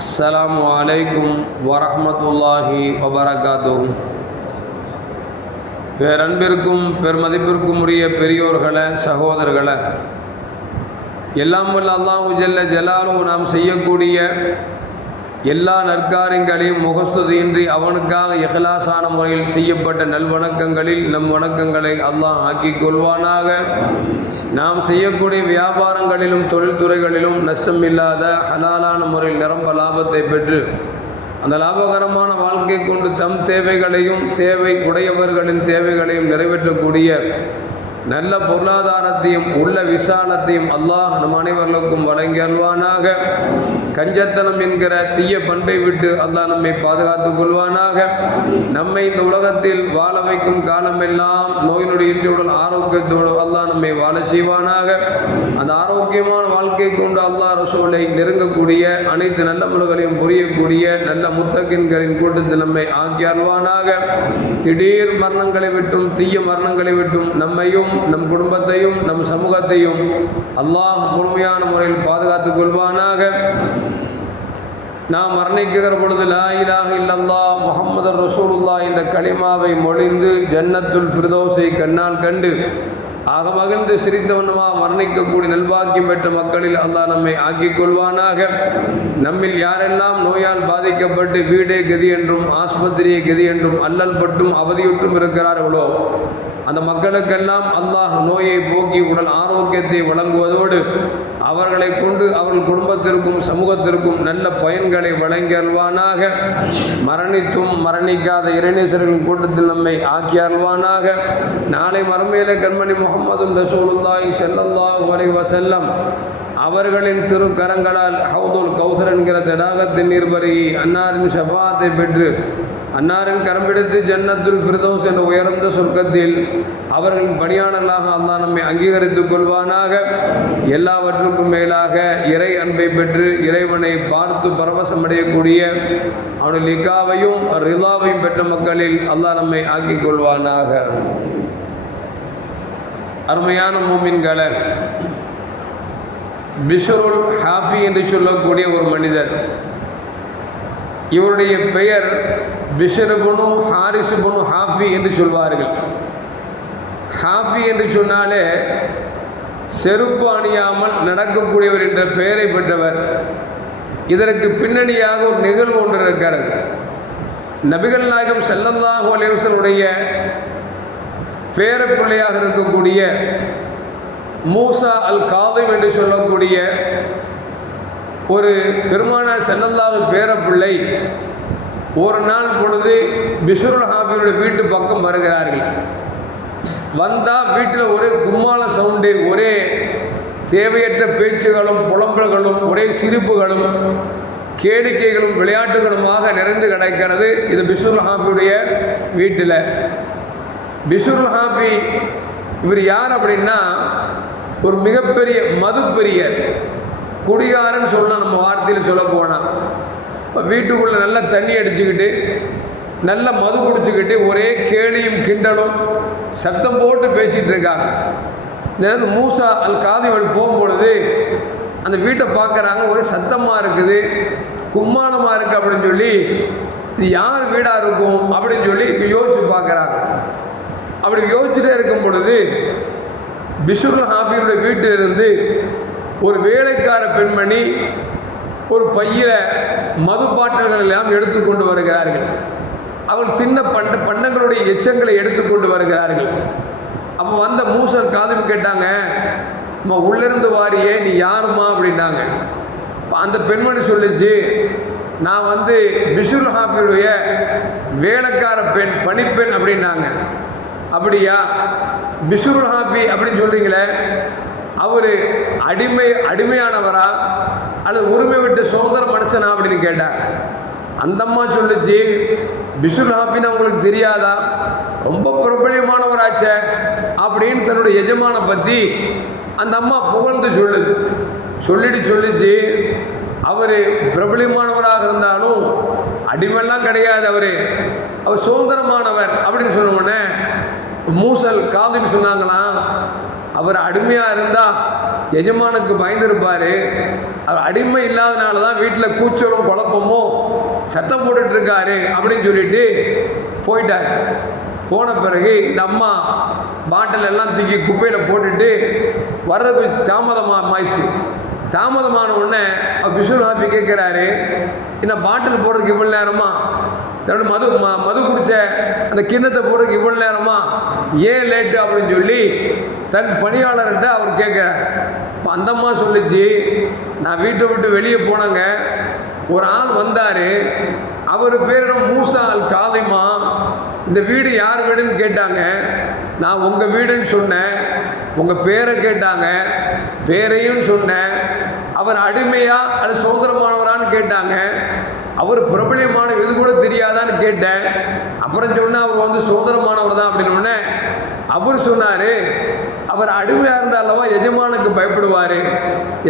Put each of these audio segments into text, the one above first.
அஸ்லாம் வலைக்கும் வரமத்துல்லாஹி வபரகாத்தூம் பேரன்பிற்கும் பெருமதிப்பிற்கும் உரிய பெரியோர்களை சகோதரர்களை எல்லாம் வல்ல அல்லாஹு ஜல்ல ஜலாலும் நாம் செய்யக்கூடிய எல்லா நற்காரியங்களையும் முகஸ்துதியின்றி அவனுக்காக இஹலாசான முறையில் செய்யப்பட்ட நல்வணக்கங்களில் நம் வணக்கங்களை அல்லாஹ் ஆக்கிக் கொள்வானாக. நாம் செய்யக்கூடிய வியாபாரங்களிலும் தொழில்துறைகளிலும் நஷ்டம் இல்லாத ஹலாலான முறையில் நிரம்ப லாபத்தை பெற்று அந்த லாபகரமான வாழ்க்கை கொண்டு தம் தேவைகளையும் தேவை உடையவர்களின் தேவைகளையும் நிறைவேற்றக்கூடிய நல்ல பொருளாதாரத்தையும் உள்ள விசாலத்தையும் அல்லாஹ் நம் அனைவர்களுக்கும் வழங்கி அல்வானாக கஞ்சத்தனம் என்கிற தீய பண்பை விட்டு அல்லாஹ் நம்மை பாதுகாத்துக் கொள்வானாக. நம்மை இந்த உலகத்தில் வாழ வைக்கும் காலமெல்லாம் நோய் இன்றியுடன் ஆரோக்கியத்தோடு அல்லாஹ் நம்மை வாழ செய்வானாக. அந்த ஆரோக்கியமான வாழ்க்கை கொண்டு அல்லாஹ் ரசூலை நெருங்கக்கூடிய அனைத்து நல்ல முறைகளையும் புரியக்கூடிய நல்ல முத்தகின்களின் கூட்டத்தில் நம்மை ஆக்கி அல்வானாக திடீர் மரணங்களை விட்டும் தீய மரணங்களை விட்டும் நம்மையும் நம் குடும்பத்தையும் நம் சமூகத்தையும் அல்லாஹ் முழுமையான முறையில் பாதுகாத்துக் கொள்வானாக. நாம் மரணிக்கிற பொழுது லா இலாஹ இல்லல்லா முகமது ரசூலுல்லா என்ற களிமாவை மொழிந்து ஜன்னத்துல் ஃபிர்தோஸை கண்ணால் கண்டு ஆக மகிழ்ந்து சிரித்தவனமா மரணிக்கக்கூடிய நல்வாக்கியம் பெற்ற மக்களில் அல்லாஹ் நம்மை ஆக்கிக் கொள்வானாக. நம்மில் யாரெல்லாம் நோயால் பாதிக்கப்பட்டு வீடே கதி என்றும் ஆஸ்பத்திரியை கதி என்றும் அல்லல் பட்டும் அவதியுற்றும் இருக்கிறார்களோ அந்த மக்களுக்கெல்லாம் அல்லாஹ் நோயை போக்கி உடல் ஆரோக்கியத்தை வழங்குவதோடு அவர்களை கொண்டு அவர்கள் குடும்பத்திற்கும் சமூகத்திற்கும் நல்ல பயன்களை வழங்கி அல்வானாக மரணித்தும் மரணிக்காத இறைநேசர்களின் கூட்டத்தில் நம்மை ஆக்கி அல்வானாக நாளை மறுமையிலே கண்மணி முகமதும் ரசூலுல்லாய் ஸல்லல்லாஹு அலைஹி வசல்லம் அவர்களின் திருக்கரங்களால் ஹவுதுல் கௌசர் என்கிற தடாகத்தின் நீர்பரி அன்னாரின் ஷபாத்தை பெற்று அன்னாரின் கரம் பிடித்து ஜன்னத்துல் ஃபிர்தௌஸ் என்ற உயர்ந்த சொர்க்கத்தில் அவர்களின் பணியாளர்களாக அல்லாஹ் நம்மை அங்கீகரித்துக் கொள்வானாக. எல்லாவற்றுக்கும் மேலாக இறை அன்பை பெற்று இறைவனை பார்த்து பரவசமடையக்கூடிய அவனுடைய லிகாவையும் ரிலாவையும் பெற்ற மக்களில் அல்லாஹ் நம்மை ஆக்கிக் கொள்வானாக. அருமையான மூமின்களை பிஷருல் ஹாஃபி என்று சொல்லக்கூடிய ஒரு மனிதர் இவருடைய பெயர் பிஷருபுனு ஹாரிசுபுனு ஹாஃபி என்று சொல்வார்கள். ஹாஃபி என்று சொன்னாலே செருப்பு அணியாமல் நடக்கக்கூடியவர் என்ற பெயரை பெற்றவர். இதற்கு பின்னணியாக ஒரு நிகழ்வு ஒன்று இருக்கிறது. நபிகள் நாயகம் செல்லல்லாஹு அலைவசனுடைய பேரப்பிள்ளையாக இருக்கக்கூடிய மூசா அல் காதம் என்று சொல்லக்கூடிய ஒரு பெருமான செல்லல்லாத பேரப்பிள்ளை ஒரு நாள் பொழுது பிஷுருல் ஹாபியுடைய வீட்டு பக்கம் வருகிறார்கள். வந்தால் வீட்டில் ஒரே கும்மாள சவுண்டு ஒரே தேவையற்ற பேச்சுகளும் புலம்பல்களும் ஒரே சிரிப்புகளும் கேளிக்கைகளும் விளையாட்டுகளுமாக நிறைந்து கிடைக்கிறது இது பிஷுருல் ஹாபியுடைய வீட்டில். பிஷுருல் ஹாபி இவர் யார் அப்படின்னா ஒரு மிகப்பெரிய மதுப்பெரியர். குடிகாரன்னு சொல்லலாம் நம்ம வார்த்தையில் சொல்ல போனால் வீட்டுக்குள்ளே நல்லா தண்ணி அடிச்சுக்கிட்டு நல்ல மது குடிச்சுக்கிட்டு ஒரே கேலியும் கிண்டலும் சத்தம் போட்டு பேசிகிட்டு இருக்காங்க. இந்த மூசா அல் காதிவழி போகும்பொழுது அந்த வீட்டை பார்க்குறாங்க ஒரே சத்தமாக இருக்குது கும்மாளமாக இருக்குது அப்படின்னு சொல்லி இது யார் வீடாக இருக்கும் அப்படின்னு சொல்லி யோசிச்சு பார்க்குறாங்க. அப்படி யோசிச்சுட்டே இருக்கும் பொழுது பிஷுல் ஹாபியுடைய வீட்டிலிருந்து ஒரு வேலைக்கார பெண்மணி ஒரு பையில் மது பாட்டில்கள் எல்லாம் எடுத்துக்கொண்டு வருகிறார்கள். அவள் தின்ன பண்ட பண்டங்களுடைய எச்சங்களை எடுத்துக்கொண்டு வருகிறார்கள். அப்போ வந்த மூசர் காதும் கேட்டாங்க அம்மா உள்ளிருந்து வாரியே நீ யாருமா அப்படின்னாங்க. அந்த பெண்மணி சொல்லிச்சு நான் வந்து பிஷுல் ஹாபியுடைய வேலைக்கார பெண் பணிப்பெண் அப்படின்னாங்க. அப்படியா? பிஷுருல் ஹாபி அப்படின்னு சொல்கிறீங்களே அவர் அடிமை அடிமையானவரா? அல்லது உரிமை விட்டு சுதந்திர மனுஷனா அப்படின்னு கேட்டார் அந்த அம்மா சொல்லுச்சு பிஷுல் ஹாப்பின்னு உங்களுக்கு தெரியாதா? ரொம்ப பிரபலியமானவராச்சே அப்படின்னு தன்னுடைய எஜமான பற்றி அந்த அம்மா புகழ்ந்து சொல்லுது. சொல்லிட்டு சொல்லிச்சு அவர் பிரபலியமானவராக இருந்தாலும் அடிமெல்லாம் கிடையாது அவர். அவர் சுதந்திரமானவர் அப்படின்னு சொன்ன உடனே மூசல் காதுன்னு சொன்னாங்களாம் அவர் அடிமையாக இருந்தால் எஜமானுக்கு பயந்துருப்பார். அவர் அடிமை இல்லாதனால தான் வீட்டில் கூச்சலும் குழப்பமும் சத்தம் போட்டுட்ருக்காரு அப்படின்னு சொல்லிட்டு போயிட்டார். போன பிறகு இந்த அம்மா பாட்டில் எல்லாம் தூக்கி குப்பையில் போட்டுட்டு வர்றது தாமதமாக ஆயிடுச்சு தாமதமான உடனே பிஷுல் ஹாப்பி கேட்குறாரு என்ன பாட்டில் போடுறதுக்கு இவ்வளோ நேரமா? தன்னோட மது ம மது குடித்த அந்த கிண்ணத்தை போடுறதுக்கு இவ்வளோ நேரமா ஏன் லேட்டு அப்படின்னு சொல்லி தன் பணியாளர்கிட்ட அவர் கேட்குறார். இப்போ அந்தம்மா சொல்லிச்சு நான் வீட்டை விட்டு வெளியே போனேங்க. ஒரு ஆள் வந்தார். அவர் பேர் மூசா அல் காதிமா இந்த வீடு யார் வீடுன்னு கேட்டாங்க. நான் உங்கள் வீடுன்னு சொன்னேன். உங்கள் பேரை கேட்டாங்க. பேரையும் சொன்னேன். அவர் அடிமையா அது சுதந்திரமானவரான்னு கேட்டாங்க. அவர் பிரபலியமான இது கூட தெரியாதான்னு கேட்டேன். அப்புறம் சொன்னால் அவர் வந்து சுதந்திரமானவர் தான் அப்படின்னு உடனே அவர் சொன்னார் அவர் அடிமையாக இருந்தாலவா எஜமானுக்கு பயப்படுவார்?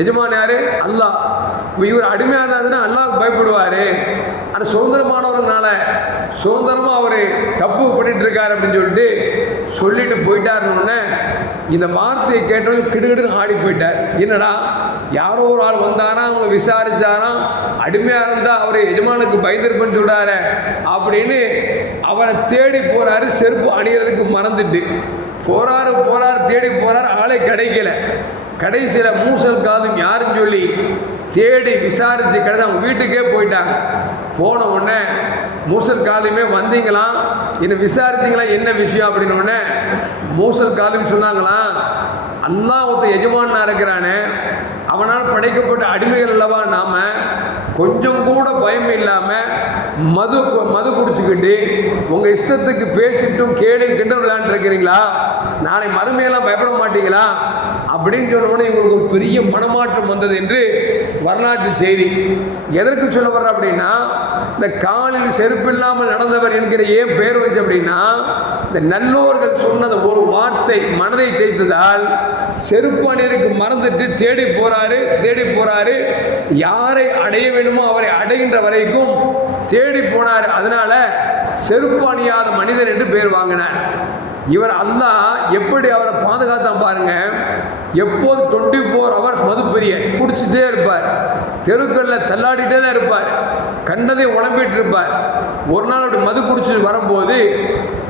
எஜமான் யார்? அல்லாஹ். இவர் அடிமையாக இருந்தாருன்னா அல்லாவுக்கு பயப்படுவார். ஆனால் சுதந்திரமானவர்னால சுதந்திரமாக அவர் தப்பு பண்ணிட்டு இருக்காரு அப்படின்னு சொல்லிட்டு சொல்லிட்டு போயிட்டாருன்னு உடனே இந்த வார்த்தையை கேட்டவங்க கிடுகிடுன்னு ஆடி போயிட்டார். என்னடா? யாரோ ஒரு ஆள் வந்தாரா அவங்க விசாரிச்சாராம் அடிமையாக இருந்தால் அவர் எஜமானுக்கு பயந்துருப்பேன்னு சொல்கிறாரு அப்படின்னு அவரை தேடி போகிறாரு செருப்பு அணியறதுக்கு மறந்துட்டு. போகிறாரு போகிறார் தேடி போகிறார் ஆளே கிடைக்கல. கடைசியில் மூசல் காதும் யாருன்னு சொல்லி தேடி விசாரித்து கிடையாது அவங்க வீட்டுக்கே போயிட்டாங்க. போன உடனே மூசல் காலிமே வந்தீங்களாம் என்ன விசாரிச்சிங்களா? என்ன விஷயம்? அப்படின்னு உடனே மூசல் காலிம் சொன்னாங்களாம் அல்லாஹ் ஒருத்த எஜமானா இருக்கிறானே அவனால் படைக்கப்பட்ட அடிமைகள் அல்லவா? நாம் கொஞ்சம் கூட பயம் இல்லாமல் மது மது குடிச்சுக்கிட்டு உங்கள் இஷ்டத்துக்கு பேசிட்டும் கேடு கிண்டல் விளையாண்டுருக்கிறீங்களா நாளை மறுமையெல்லாம் பயப்பட மாட்டீங்களா? அப்படின்னு சொன்னோடனே இவங்களுக்கு ஒரு பெரிய மனமாற்றம் வந்தது என்று வரலாற்று செய்தி. எதற்கு சொல்ல வர்ற அப்படின்னா இந்த காலில் செருப்பில்லாமல் நடந்தவர் என்கிற ஏன் பெயர் வச்சு அப்படின்னா இந்த நல்லோர்கள் சொன்னது ஒரு வார்த்தை மனதை தேய்த்ததால் செருப்பு அணியருக்கு மறந்துட்டு தேடி போறாரு தேடி போறாரு. யாரை அடைய வேண்டுமோ அவரை அடைகின்ற வரைக்கும் தேடி போனார். அதனால செருப்பு அணியாத மனிதன் என்று பெயர் வாங்கினார். இவர் அல்லாஹ் எப்படி அவரை பாதுகாத்தான் பாருங்க. எப்போது டுவெண்ட்டி ஃபோர் ஹவர்ஸ் மதுப்பெரிய குடிச்சிட்டே இருப்பார். தெருக்களில் தள்ளாடிட்டே தான் இருப்பார். கண்டதை உடம்பிட்டு இருப்பார். ஒரு நாள் அப்படி மது குடிச்சிட்டு வரும்போது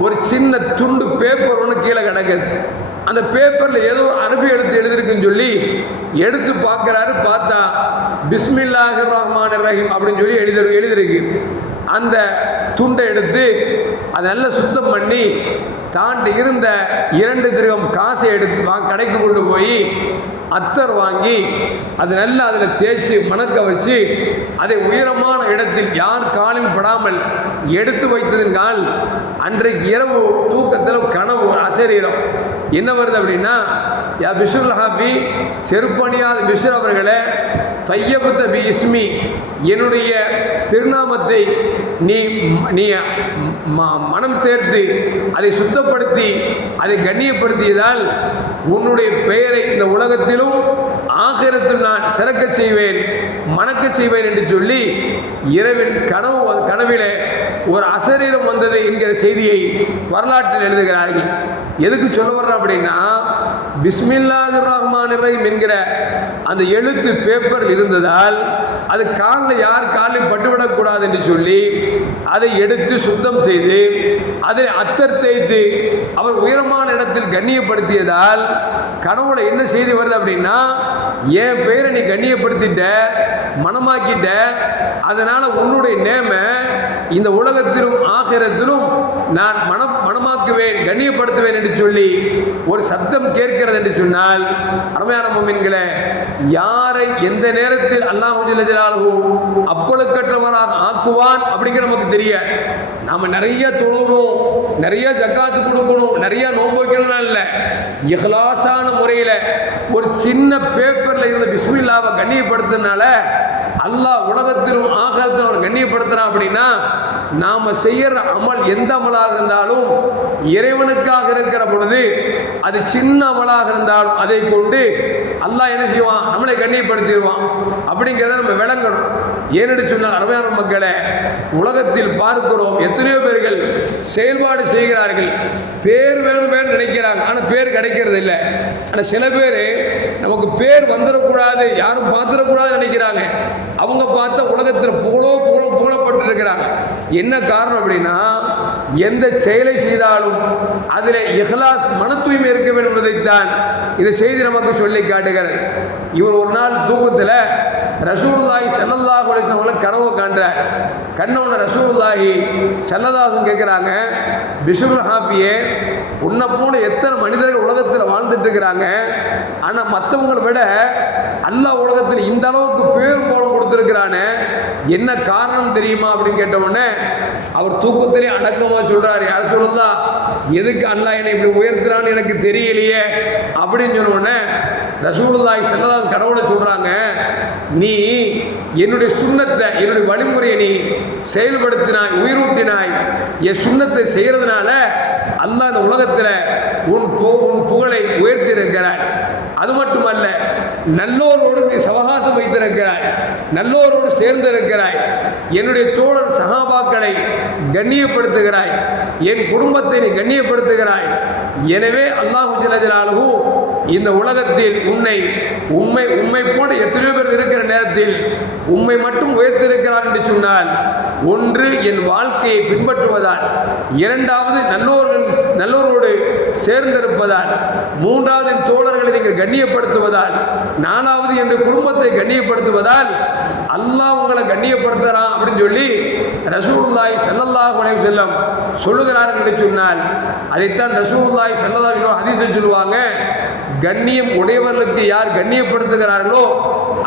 ஒரு சின்ன துண்டு பேப்பர் ஒன்று கீழே கிடக்குது. அந்த பேப்பரில் ஏதோ ஒரு அரபி எடுத்து எழுதிருக்குன்னு சொல்லி எடுத்து பார்க்குறாரு பார்த்தா பிஸ்மில்லாஹிர் ரஹ்மான் ரஹீம் அப்படின்னு சொல்லி எழுதி எழுதிருக்கு அந்த துண்டை எடுத்து அதை நல்லா சுத்தம் பண்ணி தாண்டி இருந்த இரண்டு திருகம் காசை எடுத்து வா கடைக்கு கொண்டு போய் அத்தர் வாங்கி அது நல்லா அதில் தேய்ச்சி மணக்க வச்சு அதை உயரமான இடத்தில் யார் காலில் படாமல் எடுத்து வைத்ததின் கால் அன்றைக்கு இரவு தூக்கத்தில் கனவு அசரீரம். என்ன வருது அப்படின்னா யா பிஷுல் ஹாபி செருப்பணியாத பிஷுர் அவர்களே தையபுத்த பி இஸ்மி என்னுடைய திருநாமத்தை நீ நீ ம- மனம் சேர்த்து அதை சுத்தப்படுத்தி அதை கண்ணியப்படுத்தியதால் உன்னுடைய பெயரை இந்த உலகத்திலும் ஆகிரத்தில் நான் சிறக்கச் செய்வேன் மணக்கச் செய்வேன் என்று சொல்லி இரவில் கனவு கனவிலே ஒரு அசரீரம் வந்தது என்கிற செய்தியை வரலாற்றில் எழுதுகிறார்கள். எதுக்கு சொல்ல வர்றோம் அப்படின்னா பிஸ்மில்லாஹிர் ரஹ்மான் ரஹீம் என்கிற அந்த எழுத்து பேப்பர் இருந்ததால் அது காலில் யார் காலில் பட்டுவிடக்கூடாது என்று சொல்லி அதை எடுத்து சுத்தம் செய்து அதை அத்தர் தேய்த்து அவர் உயரமான இடத்தில் கண்ணியப்படுத்தியதால் கனவுல என்ன செய்தி வருது அப்படின்னா என் பெயரை நீ கண்ணியப்படுத்திட்ட மனமாக்கிட்ட அதனால உன்னுடைய நேம இந்த உலக உலகத்திலும் ஆகிரத்திலும் நான் மனம் மனமாக்குவேன் கண்ணியப்படுத்துவேன் என்று சொல்லி ஒரு சத்தம் கேட்கிறது என்று சொன்னால் அருமையான மீன்களை யாரை எந்த நேரத்தில் அல்லாஹு அப்பொழுக்கற்றவனாக ஆக்குவான் அப்படிங்கிற நமக்கு தெரிய நாம நிறைய தொழுகணும் நிறைய ஜக்காத்து கொடுக்கணும் நிறைய நோன்பு வைக்கணும்னா இல்லை. இஹ்லாஸான முறையில் ஒரு சின்ன பேப்பரில் இருந்த பிஸ்மில்லாவை கண்ணியப்படுத்துறதுனால அல்லாஹ் உலகத்திலும் ஆகத்திலும் அவர் கண்ணியப்படுத்துகிறான் அப்படின்னா நாம் செய்கிற அமல் எந்த அமலாக இருந்தாலும் இறைவனுக்காக இருக்கிற பொழுது அது சின்ன அமலாக இருந்தாலும் அதை கொண்டு அல்லாஹ் என்ன செய்வான்? நம்மளை கண்ணியப்படுத்திடுவான். அப்படிங்கிறத நம்ம விளங்கணும். ஏனென்று சொன்னால் அருமையான மக்களை உலகத்தில் பார்க்கிறோம் எத்தனையோ பேர்கள் செயல்பாடு செய்கிறார்கள். பேர் வேணும் வேணும் நினைக்கிறாங்க. ஆனால் பேர் கிடைக்கிறது இல்லை. ஆனால் சில பேர் நமக்கு பேர் வந்துடக்கூடாது யாரும் பார்த்துடக்கூடாதுன்னு நினைக்கிறாங்க. அவங்க பார்த்தா உலகத்தில் புகழோ புகழ புகழப்பட்டு இருக்கிறாங்க என்ன காரணம் அப்படின்னா எந்த செயலை செய்தாலும் அதில் இஹ்லாஸ் மன தூய்மை இருக்க வேண்டும் என்பதைத்தான் இந்த செய்தி நமக்கு சொல்லி காட்டுகிறது. இவர் ஒரு நாள் தூக்கத்தில் ரசூலுல்லாஹி ஸல்லல்லாஹு அலைஹி வஸல்லம் கனவு காண்றார். கண்ணவன ரசூலுல்லாஹி செல்லதாகும் கேட்குறாங்க பிஷுல் ஹாப்பியே உன்னை போல எத்தனை மனிதர்கள் உலகத்தில் வாழ்ந்துட்டு இருக்கிறாங்க ஆனால் மற்றவங்களை விட அல்லாஹ் உலகத்தில் இந்த அளவுக்கு பேர் போலம் கொடுத்துருக்கிறானே என்ன காரணம் தெரியுமா அப்படின்னு கேட்ட உடனே அவர் தூக்கத்திலே அடக்கமாக சொல்றாரு யார் சொல்லுதா? எதுக்கு அல்லா என்னை இப்படி உயர்த்துறான்னு எனக்கு தெரியலையே. அப்படின்னு சொன்ன உடனே ரசூலுல்லாஹி ஸல்லல்லாஹு கடவுளை சொல்றாங்க நீ என்னுடைய சுண்ணத்தை என்னுடைய வழிமுறையை நீ செயல்படுத்தினாய் உயிரூட்டினாய். என் சுண்ணத்தை செய்யறதுனால அல்லாஹ் இந்த உலகத்தில் உன் உன் புகழை உயர்த்தி இருக்கிறாய் அது மட்டுமல்ல நல்லோரோடு நீ சவகாசம் வைத்திருக்கிறாய் நல்லோரோடு சேர்ந்திருக்கிறாய் என்னுடைய தோழர் சகாபாக்களை கண்ணியப்படுத்துகிறாய் என் குடும்பத்தை நீ கண்ணியப்படுத்துகிறாய். எனவே அல்லாஹு ஜலஜலாலு இந்த உலகத்தில் உன்னை உண்மை உண்மை போன்ற எத்தனையோ பேர் இருக்கிற நேரத்தில் உண்மை மட்டும் உயர்த்திருக்கிறார் என்று சொன்னால் ஒன்று என் வாழ்க்கையை பின்பற்றுவதால் இரண்டாவது நல்லோர்கள் நல்லோரோடு சேர்ந்திருப்பதால் மூன்றாவது என் தோழர்களை நீங்கள் கண்ணியப்படுத்துவதால் நாலாவது என் குடும்பத்தை கண்ணியப்படுத்துவதால் அல்லாஹ் உங்களை கண்ணியப்படுத்துகிறான் அப்படின்னு சொல்லி ரசூலுல்லாய் செல்லல்லாஹ் அலைஹி செல்லம் சொல்லுகிறார்கள் என்று சொன்னால் அதைத்தான் ரசூலுல்லாய் செல்லதா அலைஹி வஸல்லம் சொல்லுவாங்க கண்ணியம் உடையவர்களுக்கு யார் கண்ணியப்படுத்துகிறார்களோ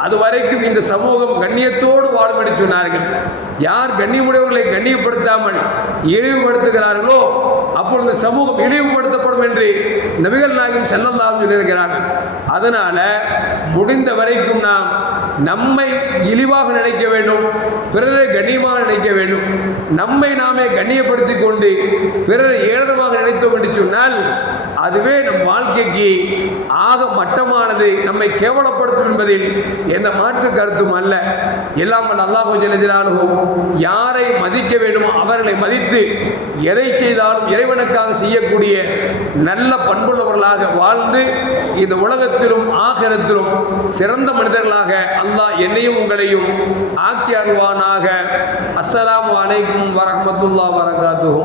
அது வரைக்கும் இந்த சமூகம் கண்ணியத்தோடு வாழும் என்று சொன்னார்கள். யார் கண்ணியமுடையவர்களை கண்ணியப்படுத்தாமல் இழிவுபடுத்துகிறார்களோ அப்பொழுது சமூகம் இழிவுபடுத்தப்படும் என்று நபிகள் நாயகம் செல்லல்லாம் சொல்லியிருக்கிறார்கள் அதனால முடிந்த வரைக்கும் நாம் நம்மை இழிவாக நினைக்க வேண்டும் பிறரை கண்ணியமாக நினைக்க வேண்டும். நம்மை நாமே கண்ணியப்படுத்தி கொண்டு பிறரை ஏளனமாக நினைத்தோம் என்று சொன்னால் அதுவே நம் வாழ்க்கைக்கு ஆக மட்டமானது. நம்மை கேவலப்படுத்தும் என்பதில் எந்த மாற்று கருத்தும் அல்ல. எல்லாம் அல்லாஹு ஜெலஜலாலும் யாரை மதிக்க வேண்டுமோ அவர்களை மதித்து எதை செய்தாலும் இறைவனுக்காக செய்யக்கூடிய நல்ல பண்புள்ளவர்களாக வாழ்ந்து இந்த உலகத்திலும் ஆகரத்திலும் சிறந்த மனிதர்களாக அல்லாஹ் என்னையும் உங்களையும் ஆக்கி அருவானாக அஸ்ஸலாம் அலைக்கும் வரஹ்மத்துல்லாஹி வரகாத்துஹு